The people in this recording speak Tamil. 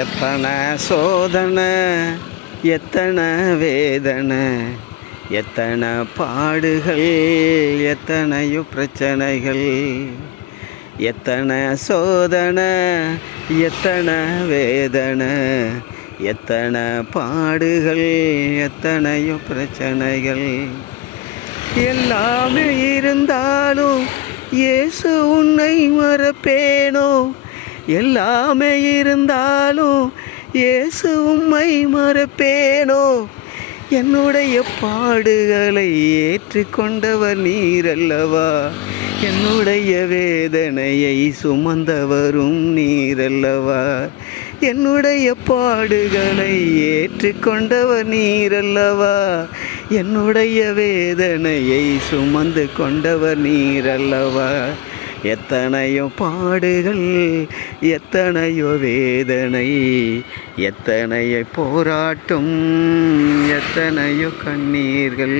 எத்தனை சோதனை, எத்தனை வேதனை, எத்தனை பாடுகள், எத்தனையோ பிரச்சனைகள். எத்தனை சோதனை, எத்தனை வேதனை, எத்தனை பாடுகள், எத்தனையோ பிரச்சனைகள். எல்லாமே இருந்தாலும் இயேசு உன்னை மறப்பேனோ? எல்லாமே இருந்தாலும் இயேசு உம்மை மறப்பேனோ? என்னுடைய பாடுகளை ஏற்றுக்கொண்டவர் நீரல்லவா, என்னுடைய வேதனையை சுமந்தவரும் நீரல்லவா. என்னுடைய பாடுகளை ஏற்றுக்கொண்டவர் நீரல்லவா, என்னுடைய வேதனையை சுமந்து கொண்டவர் நீரல்லவா. எத்தனையோ பாடுகள், எத்தனையோ வேதனை, எத்தனையோ போராட்டம், எத்தனையோ கண்ணீர்கள்.